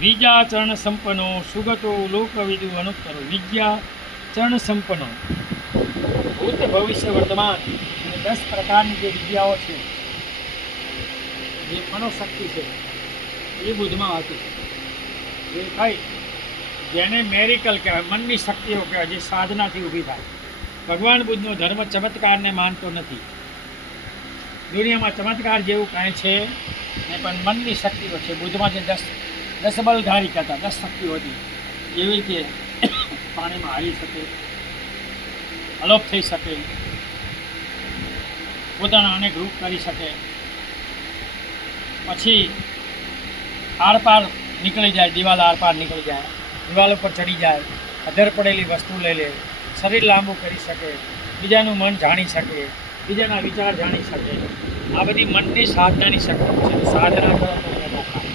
વિદ્યા ચરણ સંપન્નો સુગતો લોકવિદુ અનુત્તરો. વિદ્યા ચરણ સંપન્નો, ભૂત ભવિષ્ય વર્તમાન અને 10 પ્રકારની જે વિદ્યાઓ છે, જે મનોશક્તિ છે, એ બુદ્ધમાં હતી. જે થઈ જેને મેરિકલ કહેવાય, મનની શક્તિઓ કહેવાય, જે સાધનાથી ઊભી થાય. ભગવાન બુદ્ધનો ધર્મ ચમત્કારને માનતો નથી. દુનિયામાં ચમત્કાર જેવું કાંઈ છે ને, પણ મનની શક્તિઓ છે. બુદ્ધમાં જે 10 બલધારી કહેતા 10 શક્તિઓ હતી, જેવી રીતે પાણીમાં હાલી શકે, અલોપ થઈ શકે, પોતાના અનેક રૂપ કરી શકે, પછી આરપાર નીકળી જાય, દિવાલ આરપાર નીકળી જાય, દિવાલ ઉપર ચડી જાય, અધર પડેલી વસ્તુ લઈ લે, શરીર લાંબુ કરી શકે, બીજાનું મન જાણી શકે, બીજાના વિચાર જાણી શકે. આ બધી મનની સાધનાની શક્તિ છે. સાધના કરો તો એને મોક્ષ.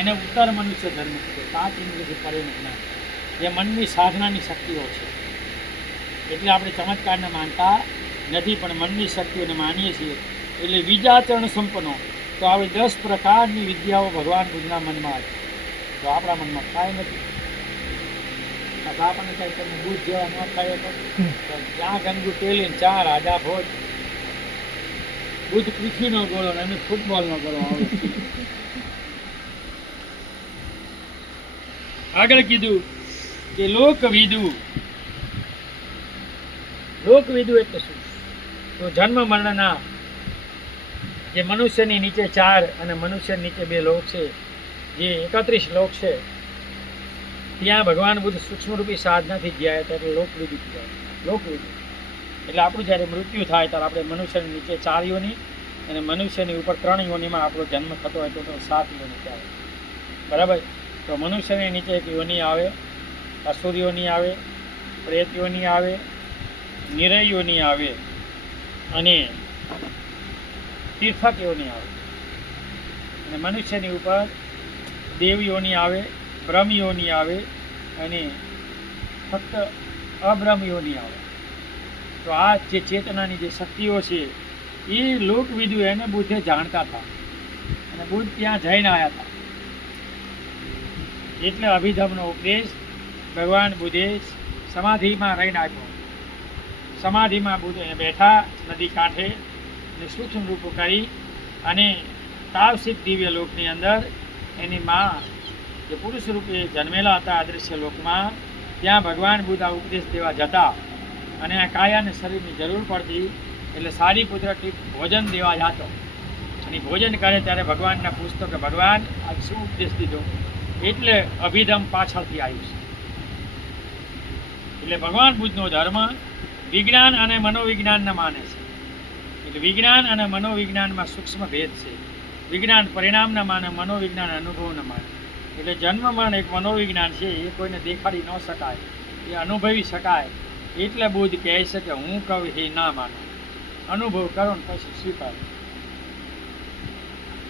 એને ઉત્તર મનુષ્ય ધર્મ છે. 5 ઇન્દ્રિયથી પરેનું જ્ઞાન, જે મનની સાધનાની શક્તિઓ છે. એટલે આપણે ચમત્કારને માનતા નથી, પણ મનની શક્તિઓને માનીએ છીએ. એટલે વિદ્યાચરણ સંપન્નો, તો આવી 10 પ્રકારની વિદ્યાઓ ભગવાન બુદ્ધના મનમાં હતી. તો આપણા મનમાં કાંઈ નથી. આપણને કાંઈ તમે બુદ્ધ જેવા ન થાય તો જ્યાં ગંગુ તેલી ચા રાજા ભોજ. બુદ્ધ પૃથ્વીનો ગોળો ને અમે ફૂટબોલનો ગોળો આવે. આગળ કીધું કે લોકવિદુ. લોકવિદુ એટલે શું? તો જન્મ મરણના જે મનુષ્યની નીચે 4 અને મનુષ્યની નીચે 2 લોક છે, જે 31 લોક છે, ત્યાં ભગવાન બુદ્ધ સૂક્ષ્મરૂપી સાધનાથી ગયા હતા. એટલે લોકવિદુ કહેવાય. લોકવિદુ એટલે આપણું જ્યારે મૃત્યુ થાય ત્યારે આપણે મનુષ્યની નીચે 4 યોનિ અને મનુષ્યની ઉપર 3 યોનિમાં આપણો જન્મ થતો હોય તો 7 યોનિ કહેવાય. બરાબર? તો મનુષ્યની નીચે 1 યોનિ આવે, અસુર યોનિ આવે, પ્રેત યોનિ આવે, નિરય યોનિ આવે અને તીર્થક યોનિ આવે. અને મનુષ્યની ઉપર દેવ યોનિ આવે, બ્રહ્મ યોનિ આવે અને ફક્ત અબ્રહ્મ યોનિ આવે. તો આ જે ચેતનાની જે શક્તિઓ છે, એ લોકવિદુ એને બુદ્ધે જાણતા હતા. અને બુદ્ધ ત્યાં જઈને આવ્યા હતા. એટલે અભિધમનો ઉપદેશ ભગવાન બુદ્ધે સમાધિમાં રહીને આપ્યો. સમાધિમાં બુદ્ધ બેઠા નદી કાંઠે અને સૂક્ષ્મ રૂપ કરી અને તાવસિત દિવ્ય લોકની અંદર એની માં જે પુરુષ રૂપે જન્મેલા હતા અદૃશ્ય લોકમાં, ત્યાં ભગવાન બુદ્ધ આ ઉપદેશ દેવા જતા. અને આ કાયાને શરીરની જરૂર પડતી, એટલે સારી પુત્રથી ભોજન દેવા જતો. અને ભોજન કરે ત્યારે ભગવાનને પૂછતો કે ભગવાન આજ શું ઉપદેશ દીધો? એટલે અભિધમ પાછળથી આવ્યું છે. એટલે ભગવાન બુદ્ધનો ધર્મ વિજ્ઞાન અને મનોવિજ્ઞાનને માને છે. એટલે વિજ્ઞાન અને મનોવિજ્ઞાનમાં સૂક્ષ્મ ભેદ છે. વિજ્ઞાન પરિણામને માને, મનોવિજ્ઞાન અનુભવને માને. એટલે જન્મ મરણ એક મનોવિજ્ઞાન છે, એ કોઈને દેખાડી ન શકાય, એ અનુભવી શકાય. એટલે બુદ્ધ કહે છે કે હું કહું એ ના માનો, અનુભવ કરો ને પછી સ્વીકારો.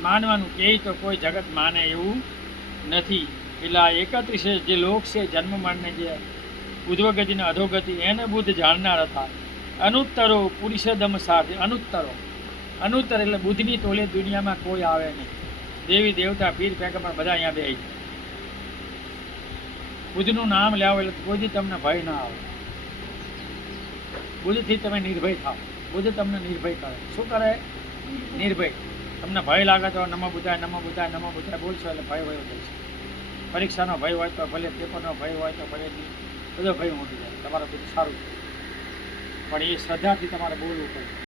માનવાનું કહે તો કોઈ જગત માને એવું નથી. એટલે આ 31 જે લોક છે, જન્મ મરણને જે ઉધ્વગતિ ને અધોગતિ, એને બુદ્ધ જાણનાર હતા. અનુત્તરો પુરુષોત્તમ સાથે. અનુત્તર એટલે બુદ્ધની તોલે દુનિયામાં કોઈ આવે નહીં. દેવી દેવતા પીર પેગમ્બર બધા અહીંયા બેસી જાય. બુદ્ધનું નામ લેવો એટલે કોઈથી તમને ભય ના આવે. બુદ્ધથી તમે નિર્ભય થાવ. બુદ્ધ તમને નિર્ભય કરે. શું કરે? નિર્ભય. તમને ભય લાગે તો નમો બુદ્ધાય નમો બુદ્ધાય નમો બુદ્ધાય બોલશો એટલે ભય વયો જશે. પરીક્ષાનો ભય હોય તો ભલે, પેપરનો ભય હોય તો ભલે, બધો ભય મૂકી જાય. તમારું બધું સારું છે, પણ એ શ્રદ્ધાથી તમારે બોલવું પડે.